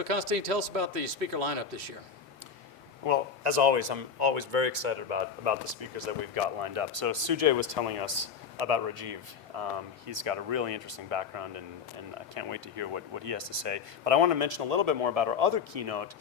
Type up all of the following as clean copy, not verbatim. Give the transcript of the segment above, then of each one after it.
So Constantine, tell us about the speaker lineup this year. Well, as always, I'm always very excited about the speakers that we've got lined up. So Sujay was telling us about Rajiv. He's got a really interesting background, and I can't wait to hear what he has to say. But I want to mention a little bit more about our other keynote,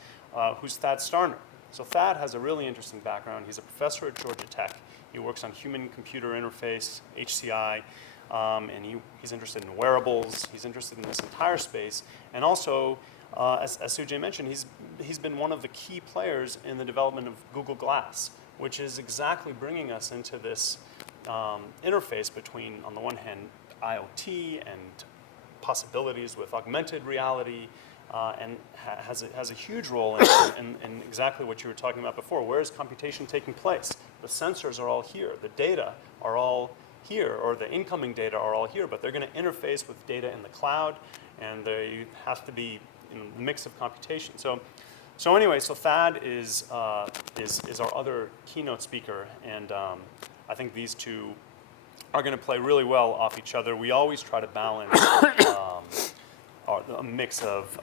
who's Thad Starner. So Thad has a really interesting background. He's a professor at Georgia Tech. He works on human-computer interface, HCI, and he's interested in wearables. He's interested in this entire space. And also, as Sujay mentioned, he's been one of the key players in the development of Google Glass, which is exactly bringing us into this interface between, on the one hand, IoT and possibilities with augmented reality, and has a huge role in exactly what you were talking about before. Where is computation taking place? The sensors are all here. The data are all here, or the incoming data are all here, but they're going to interface with data in the cloud, and they have to be in a mix of computation. So anyway, so Thad is our other keynote speaker, and I think these two are going to play really well off each other. We always try to balance a mix of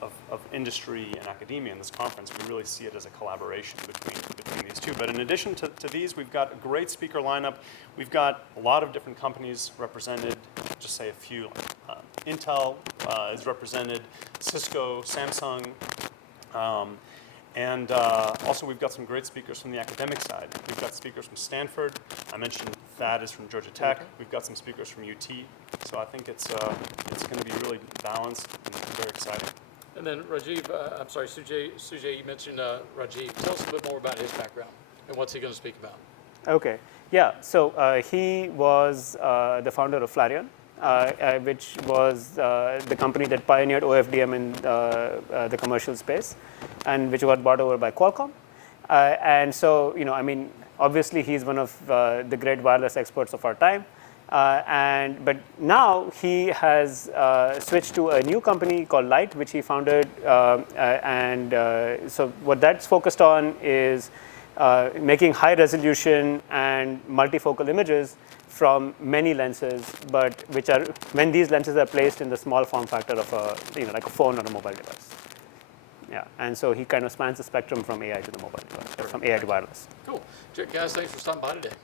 industry and academia in this conference. We really see it as a collaboration between these two. But in addition to these, we've got a great speaker lineup. We've got a lot of different companies represented. Just say a few. Intel is represented, Cisco, Samsung, and also we've got some great speakers from the academic side. We've got speakers from Stanford. I mentioned Thad is from Georgia Tech. We've got some speakers from UT. So I think it's going to be really balanced and very exciting. And then Rajiv, I'm sorry, Sujay, you mentioned Rajiv. Tell us a bit more about his background and what's he going to speak about. Okay, yeah, so he was the founder of Flareon, which was the company that pioneered OFDM in the commercial space, and which got bought over by Qualcomm. And so, I mean, obviously he's one of the great wireless experts of our time. But now he has switched to a new company called Light, which he founded. So what that's focused on is making high resolution and multifocal images from many lenses, but when these lenses are placed in the small form factor of like a phone or a mobile device. Yeah, and so he kind of spans the spectrum from AI to the mobile device, from AI to wireless. Cool. Guys, thanks for stopping by today.